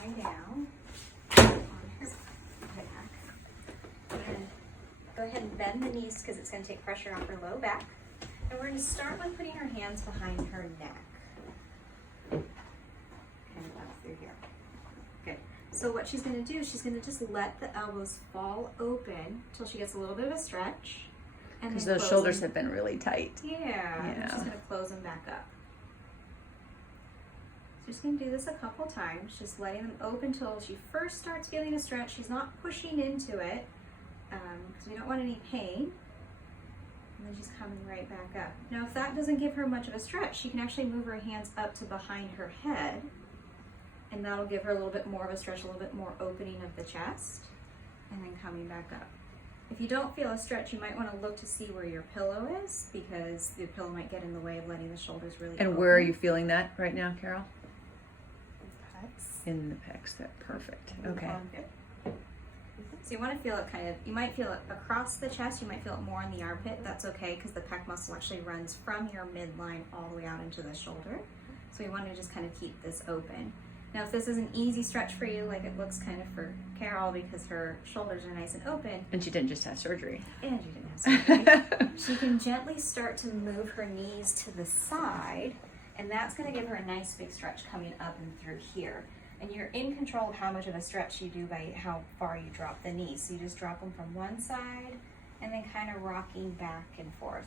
lie down on her back. And go ahead and bend the knees because it's going to take pressure off her low back. And we're going to start with putting her hands behind her neck. Kind of up through here. Good. So what she's going to do is she's going to just let the elbows fall open until she gets a little bit of a stretch. Because those shoulders have been really tight. Yeah. And she's going to close them back up. So just going to do this a couple times, just letting them open until she first starts feeling a stretch. She's not pushing into it because we don't want any pain. And then she's coming right back up. Now, if that doesn't give her much of a stretch, she can actually move her hands up to behind her head, and that'll give her a little bit more of a stretch, a little bit more opening of the chest, and then coming back up. If you don't feel a stretch, you might want to look to see where your pillow is, because the pillow might get in the way of letting the shoulders really open. And where are you feeling that right now, Carol? Pecs. In the pecs. That's perfect. Okay. So you want to feel it you might feel it across the chest, you might feel it more in the armpit. That's okay, because the pec muscle actually runs from your midline all the way out into the shoulder. So we want to just kind of keep this open. Now, if this is an easy stretch for you, like it looks kind of for Carol because her shoulders are nice and open. And she didn't just have surgery. And she didn't have surgery. She can gently start to move her knees to the side, and that's going to give her a nice big stretch coming up and through here. And you're in control of how much of a stretch you do by how far you drop the knees. So you just drop them from one side and then kind of rocking back and forth.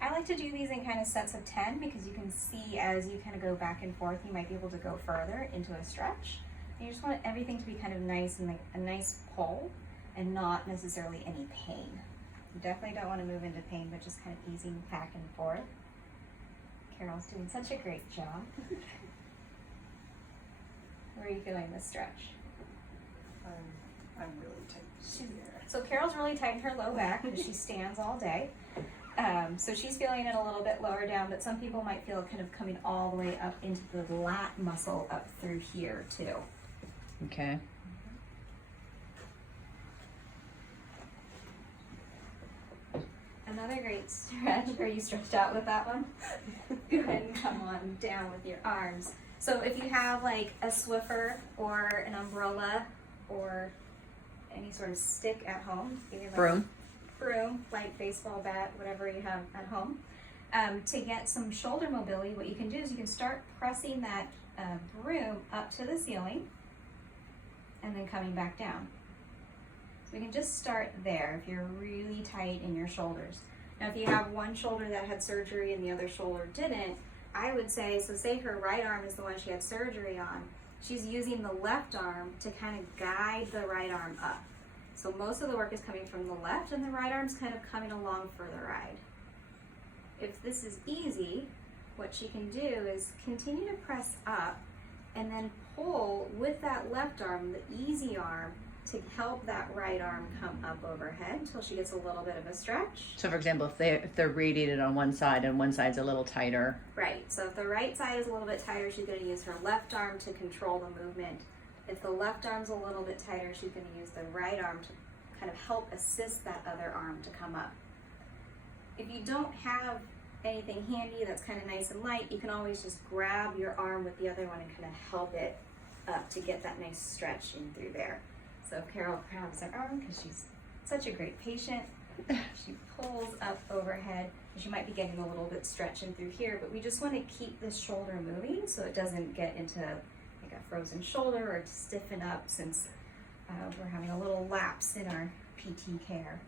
I like to do these in kind of sets of 10 because you can see as you kind of go back and forth, you might be able to go further into a stretch. And you just want everything to be kind of nice and like a nice pull and not necessarily any pain. You definitely don't want to move into pain, but just kind of easing back and forth. Carol's doing such a great job. Where are you feeling this stretch? I'm really tight. So Carol's really tight in her low back because she stands all day. So she's feeling it a little bit lower down, but some people might feel it kind of coming all the way up into the lat muscle up through here too. Okay. Another great stretch. Are you stretched out with that one? Go ahead and come on down with your arms. So if you have like a Swiffer or an umbrella or any sort of stick at home, like broom, like baseball bat, whatever you have at home, to get some shoulder mobility, what you can do is you can start pressing that broom up to the ceiling and then coming back down. So we can just start there if you're really tight in your shoulders. Now if you have one shoulder that had surgery and the other shoulder didn't, I would say, so say her right arm is the one she had surgery on, she's using the left arm to kind of guide the right arm up. So most of the work is coming from the left and the right arm's kind of coming along for the ride. If this is easy, what she can do is continue to press up and then pull with that left arm, the easy arm, to help that right arm come up overhead until she gets a little bit of a stretch. So for example, if they're radiated on one side and one side's a little tighter. Right, so if the right side is a little bit tighter, she's going to use her left arm to control the movement. If the left arm's a little bit tighter, she's going to use the right arm to kind of help assist that other arm to come up. If you don't have anything handy that's kind of nice and light, you can always just grab your arm with the other one and kind of help it up to get that nice stretch in through there. So Carol grabs her arm because she's such a great patient. She pulls up overhead, and she might be getting a little bit stretch in through here, but we just want to keep this shoulder moving so it doesn't get into like a frozen shoulder or to stiffen up, since we're having a little lapse in our PT care.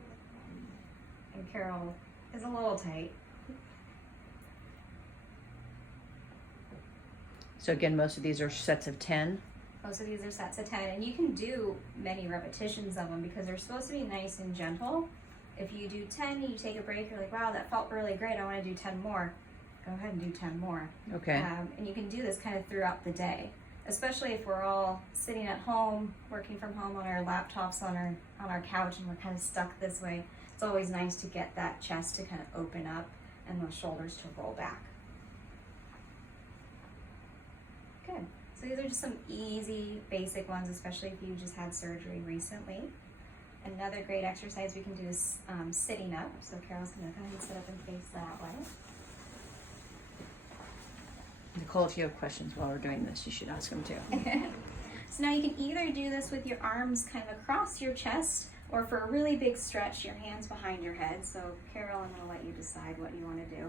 And Carol is a little tight. So again, most of these are sets of 10. Most of these are sets of 10, and you can do many repetitions of them because they're supposed to be nice and gentle. If you do 10 and you take a break, you're like, wow, that felt really great, I want to do 10 more. Go ahead and do 10 more. Okay. And you can do this kind of throughout the day, especially if we're all sitting at home, working from home on our laptops, on our couch, and we're kind of stuck this way. It's always nice to get that chest to kind of open up and those shoulders to roll back. Good. So these are just some easy, basic ones, especially if you just had surgery recently. Another great exercise we can do is sitting up. So Carol's going to go ahead and sit up and face that way. Nicole, if you have questions while we're doing this, you should ask them too. So now you can either do this with your arms kind of across your chest, or for a really big stretch, your hands behind your head. So Carol, I'm gonna let you decide what you wanna do.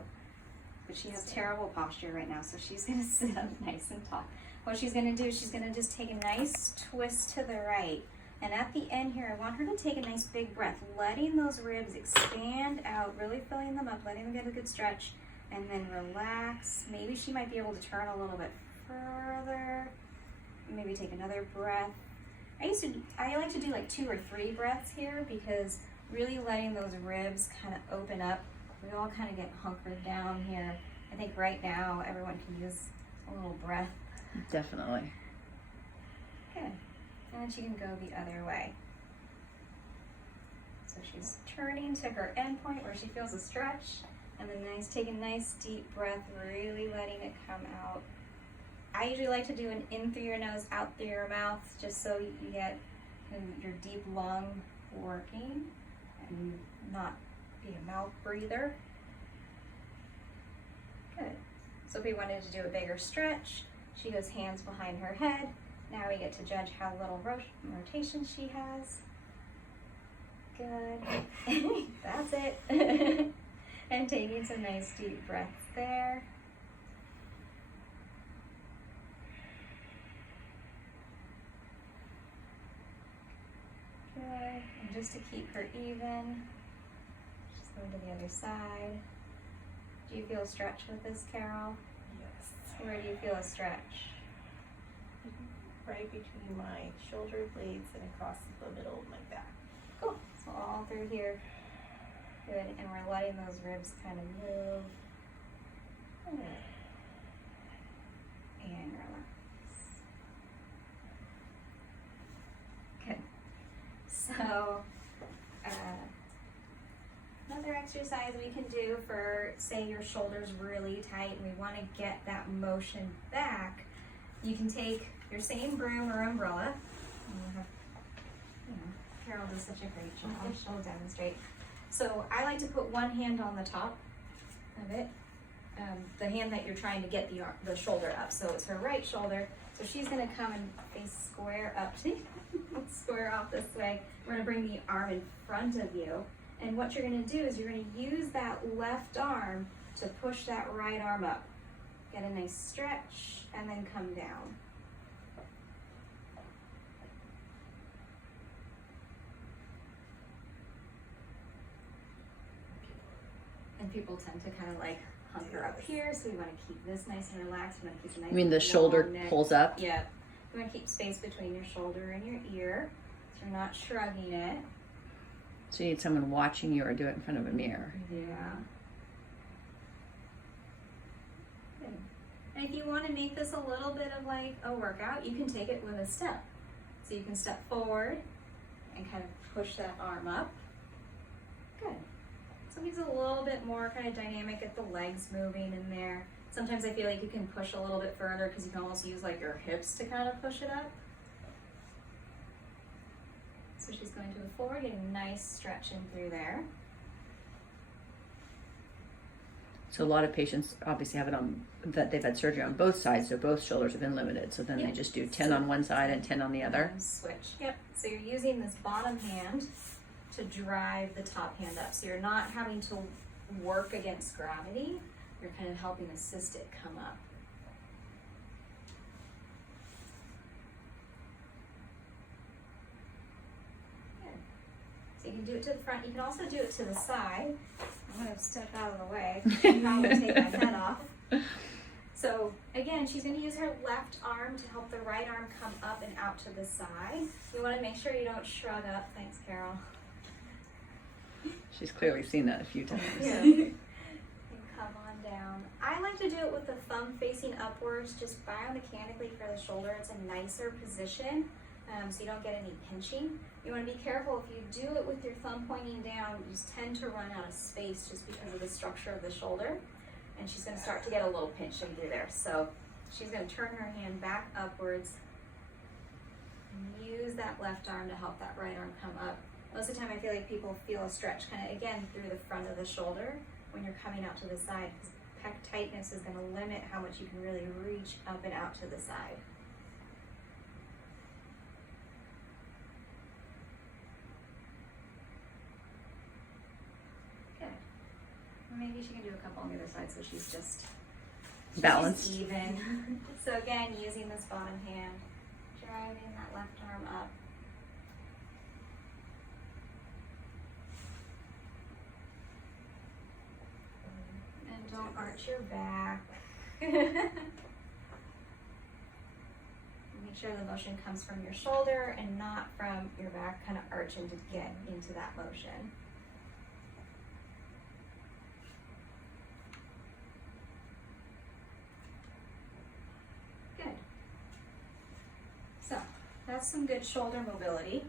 But she has terrible posture right now, so she's gonna sit up nice and tall. What she's gonna do, she's gonna just take a nice twist to the right. And at the end here, I want her to take a nice big breath, letting those ribs expand out, really filling them up, letting them get a good stretch, and then relax. Maybe she might be able to turn a little bit further. Maybe take another breath. I like to do like 2 or 3 breaths here, because really letting those ribs kind of open up. We all kind of get hunkered down here. I think right now everyone can use a little breath. Definitely. Good. And then she can go the other way. So she's turning to her end point where she feels a stretch, and then take a nice deep breath, really letting it come out. I usually like to do an in through your nose, out through your mouth, just so you get your deep lung working and not be a mouth breather. Good. So if we wanted to do a bigger stretch, she goes hands behind her head. Now we get to judge how little rotation she has. Good. That's it. And taking some nice deep breaths there. Good. And just to keep her even, just going to the other side. Do you feel a stretch with this, Carol? Yes. Where do you feel a stretch? Right between my shoulder blades and across the middle of my back. Cool. So all through here. Good. And we're letting those ribs kind of move. Good. And relax. Good. So, another exercise we can do for, say, your shoulder's really tight and we want to get that motion back, you can take your same broom or umbrella. Carol does such a great job. She'll demonstrate. So I like to put one hand on the top of it, the hand that you're trying to get the shoulder up. So it's her right shoulder. So she's going to come and face square up. Square off this way. We're going to bring the arm in front of you. And what you're going to do is you're going to use that left arm to push that right arm up. Get a nice stretch and then come down. And people tend to kind of like hunker up here, so we want to keep this nice and relaxed. We want to keep a nice. You mean the shoulder neck. pulls up? Yeah. You want to keep space between your shoulder and your ear, so you're not shrugging it. So you need someone watching you, or do it in front of a mirror. Yeah. Good. And if you want to make this a little bit of like a workout, you can take it with a step. So you can step forward and kind of push that arm up. Good. So it gives a little bit more kind of dynamic, get the legs moving in there. Sometimes I feel like you can push a little bit further because you can almost use like your hips to kind of push it up. So she's going to the forward, getting a nice stretch in through there. So a lot of patients obviously have it on, that they've had surgery on both sides, so both shoulders have been limited. So then they just do 10 on one side and 10 on the other. Switch. Yep. So you're using this bottom hand to drive the top hand up. So you're not having to work against gravity. You're kind of helping assist it come up. Good. So you can do it to the front. You can also do it to the side. I'm going to step out of the way. I'm not going to take my head off. So again, she's going to use her left arm to help the right arm come up and out to the side. You want to make sure you don't shrug up. Thanks, Carol. She's clearly seen that a few times. Yeah. And come on down. I like to do it with the thumb facing upwards, just biomechanically for the shoulder. It's a nicer position, so you don't get any pinching. You want to be careful if you do it with your thumb pointing down, you just tend to run out of space just because of the structure of the shoulder. And she's going to start to get a little pinch in through there. So she's going to turn her hand back upwards. And use that left arm to help that right arm come up. Most of the time I feel like people feel a stretch kind of, again, through the front of the shoulder when you're coming out to the side, because pec tightness is going to limit how much you can really reach up and out to the side. maybe she can do a couple on the other side so she's Balanced. even. So again, using this bottom hand, driving that left arm up. And don't arch your back. Make sure the motion comes from your shoulder and not from your back, kind of arching to get into that motion. Good. So that's some good shoulder mobility.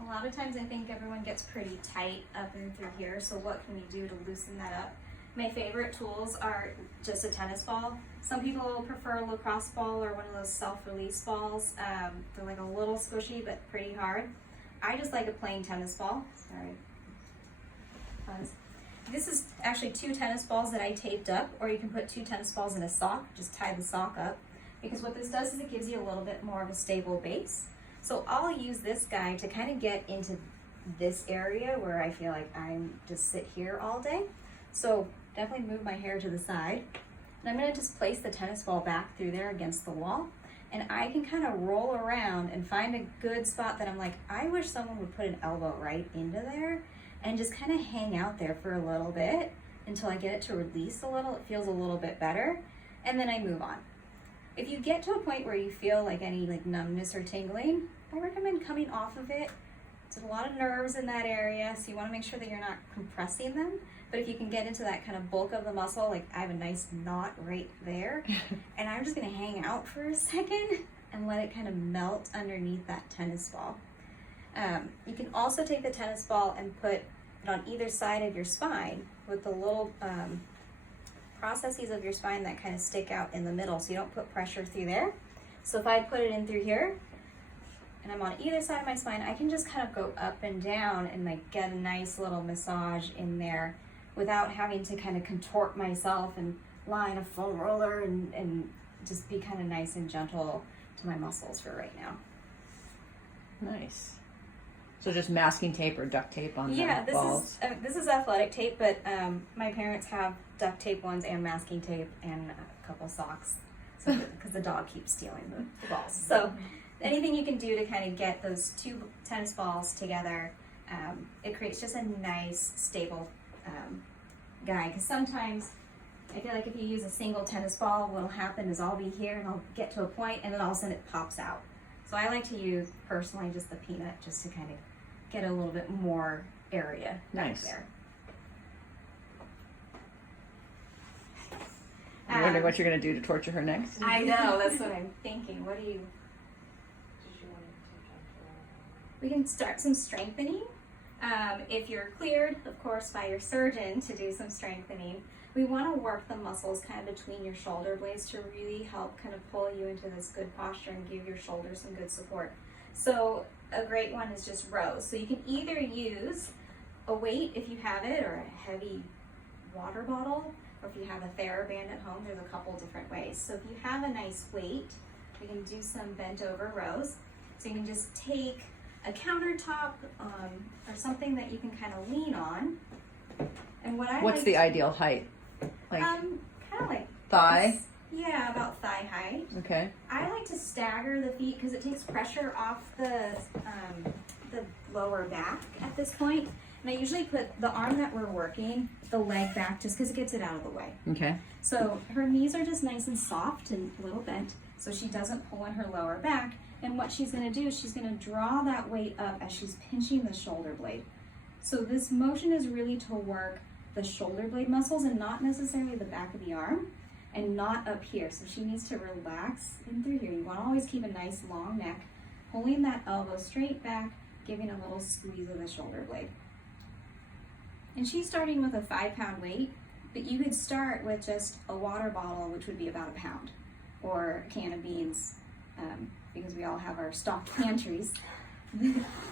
A lot of times I think everyone gets pretty tight up and through here, so what can we do to loosen that up? My favorite tools are just a tennis ball. Some people prefer a lacrosse ball or one of those self-release balls. They're like a little squishy but pretty hard. I just like a plain tennis ball. Sorry. Pause. This is actually 2 tennis balls that I taped up, or you can put 2 tennis balls in a sock, just tie the sock up. Because what this does is it gives you a little bit more of a stable base. So I'll use this guy to kind of get into this area where I feel like I'm just sit here all day. So definitely move my hair to the side. And I'm gonna just place the tennis ball back through there against the wall. And I can kind of roll around and find a good spot that I'm like, I wish someone would put an elbow right into there and just kind of hang out there for a little bit until I get it to release a little. It feels a little bit better. And then I move on. If you get to a point where you feel like any like numbness or tingling, I recommend coming off of it. There's a lot of nerves in that area, so you want to make sure that you're not compressing them. But if you can get into that kind of bulk of the muscle, like I have a nice knot right there, and I'm just going to hang out for a second and let it kind of melt underneath that tennis ball. You can also take the tennis ball and put it on either side of your spine with the little processes of your spine that kind of stick out in the middle, so you don't put pressure through there. So if I put it in through here, and I'm on either side of my spine, I can just kind of go up and down and like get a nice little massage in there without having to kind of contort myself and lie in a foam roller and just be kind of nice and gentle to my muscles for right now. Nice. So just masking tape or duct tape on Yeah, the balls? this is athletic tape, but my parents have duct tape ones and masking tape and a couple socks, so because the dog keeps stealing the balls. So anything you can do to kind of get those 2 tennis balls together, it creates just a nice, stable guy. Because sometimes I feel like if you use a single tennis ball, what'll happen is I'll be here and I'll get to a point and then all of a sudden it pops out. So I like to use, personally, just the peanut just to kind of get a little bit more area back there. I'm wondering what you're going to do to torture her next. I know, that's what I'm thinking. What do you... We can start some strengthening. If you're cleared, of course, by your surgeon to do some strengthening, we want to work the muscles kind of between your shoulder blades to really help kind of pull you into this good posture and give your shoulders some good support. So a great one is just rows. So you can either use a weight if you have it, or a heavy water bottle, or if you have a TheraBand at home, there's a couple different ways. So if you have a nice weight, we can do some bent over rows. So you can just take a countertop or something that you can kind of lean on. And what I What's like the ideal height? Like kind of like thigh? this. Yeah, about thigh height. Okay. I like to stagger the feet because it takes pressure off the lower back at this point. And I usually put the arm that we're working, the leg back, just because it gets it out of the way. Okay. So her knees are just nice and soft and a little bent, so she doesn't pull in her lower back. And what she's going to do is she's going to draw that weight up as she's pinching the shoulder blade. So this motion is really to work the shoulder blade muscles and not necessarily the back of the arm, and not up here. So she needs to relax in through here. You want to always keep a nice long neck, pulling that elbow straight back, giving a little squeeze of the shoulder blade. And she's starting with a 5-pound weight, but you could start with just a water bottle, which would be about 1 pound, or a can of beans, because we all have our stocked pantries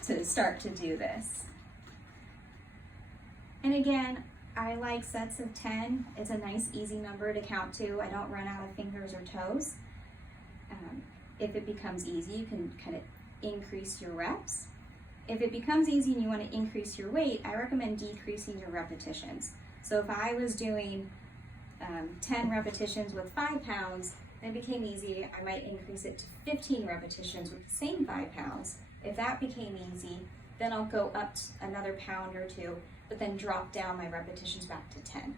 to start to do this. And again, I like sets of 10. It's a nice, easy number to count to. I don't run out of fingers or toes. If it becomes easy, you can kind of increase your reps. If it becomes easy and you want to increase your weight, I recommend decreasing your repetitions. So if I was doing 10 repetitions with 5 pounds, then it became easy, I might increase it to 15 repetitions with the same 5 pounds. If that became easy, then I'll go up another pound or 2, but then drop down my repetitions back to 10.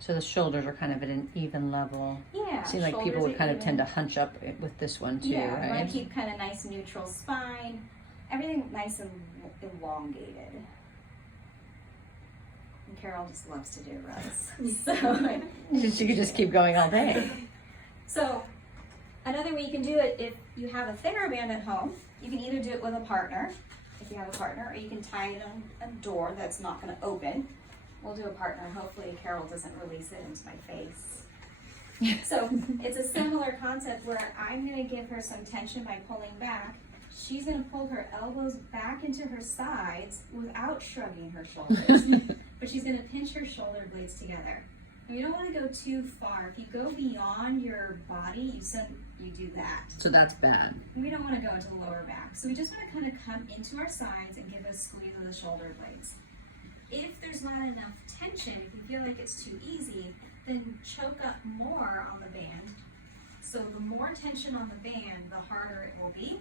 So the shoulders are kind of at an even level. Yeah. Seems like people would kind of tend to hunch up with this one too, yeah, right? I want to keep kind of nice neutral spine, everything nice and elongated. And Carol just loves to do runs. So She could just keep going all day. So another way you can do it, if you have a TheraBand at home, you can either do it with a partner, if you have a partner, or you can tie it on a door that's not going to open. We'll do a partner. Hopefully Carol doesn't release it into my face. So it's a similar concept where I'm going to give her some tension by pulling back. She's going to pull her elbows back into her sides without shrugging her shoulders, but she's going to pinch her shoulder blades together. And you don't want to go too far. If you go beyond your body, you do that. So that's bad. We don't want to go into the lower back. So we just want to kind of come into our sides and give a squeeze of the shoulder blades. If there's not enough tension, if you feel like it's too easy, then choke up more on the band. So the more tension on the band, the harder it will be.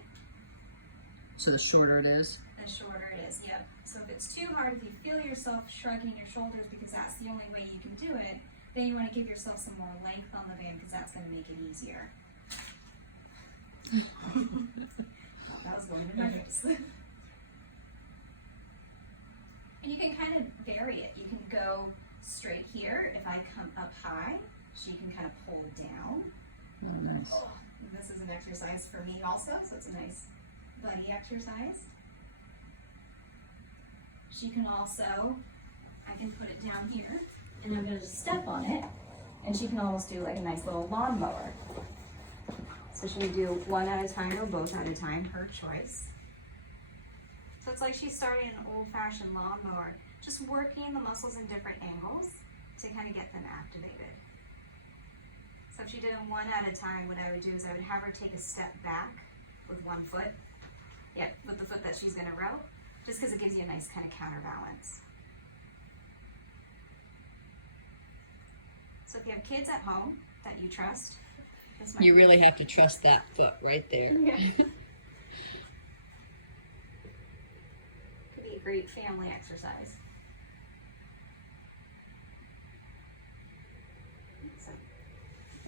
So the shorter it is? The shorter it is, yep. So if it's too hard, if you feel yourself shrugging your shoulders because that's the only way you can do it, then you want to give yourself some more length on the band because that's going to make it easier. Oh, that was going to my face. And you can kind of vary it. You can go straight here. If I come up high, she can kind of pull down. Oh, nice. Oh, this is an exercise for me also, so it's a nice buddy exercise. She can also, I can put it down here, and I'm going to step on it, and she can almost do like a nice little lawnmower. So she can do one at a time or both at a time, her choice. So it's like she's starting an old-fashioned lawnmower, just working the muscles in different angles to kind of get them activated. So if she did them one at a time, what I would do is I would have her take a step back with one foot, with the foot that she's going to row, just because it gives you a nice kind of counterbalance. So if you have kids at home that you trust, this might You really have to trust that foot right there. Yeah. Could be a great family exercise. So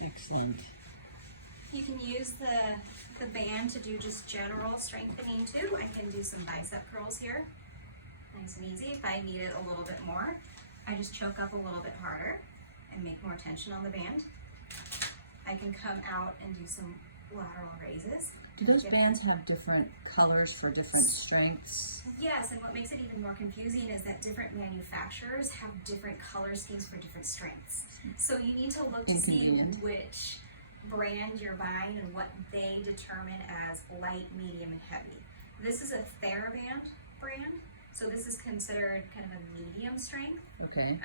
Excellent. you can use the band to do just general strengthening too. I can do some bicep curls here. Nice and easy. If I need it a little bit more, I just choke up a little bit harder and make more tension on the band. I can come out and do some lateral raises. Do those bands have different colors for different strengths? Yes, and what makes it even more confusing is that different manufacturers have different color schemes for different strengths. So you need to look to see Inconvenient. which brand you're buying and what they determine as light, medium, and heavy. This is a TheraBand brand, so this is considered kind of a medium strength. Okay.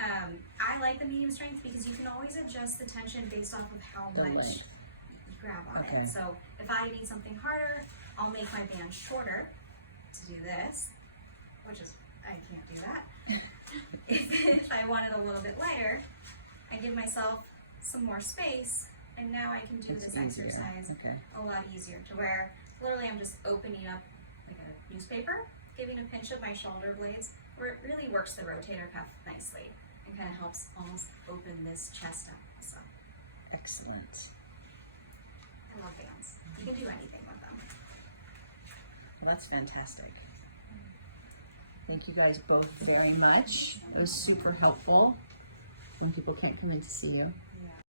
I like the medium strength because you can always adjust the tension based off of how The much length. you grab on Okay. it. So if I need something harder, I'll make my band shorter to do this, which is, I can't do that. If I want it a little bit lighter, I give myself some more space, and now I can do It's this easier. exercise Okay. a lot easier to where literally I'm just opening up like a newspaper, giving a pinch of my shoulder blades, where it really works the rotator cuff nicely and kind of helps almost open this chest up. So Excellent. I love bands. You can do anything with them. Well, that's fantastic. Thank you guys both very much. It was super helpful when people can't come in to see you.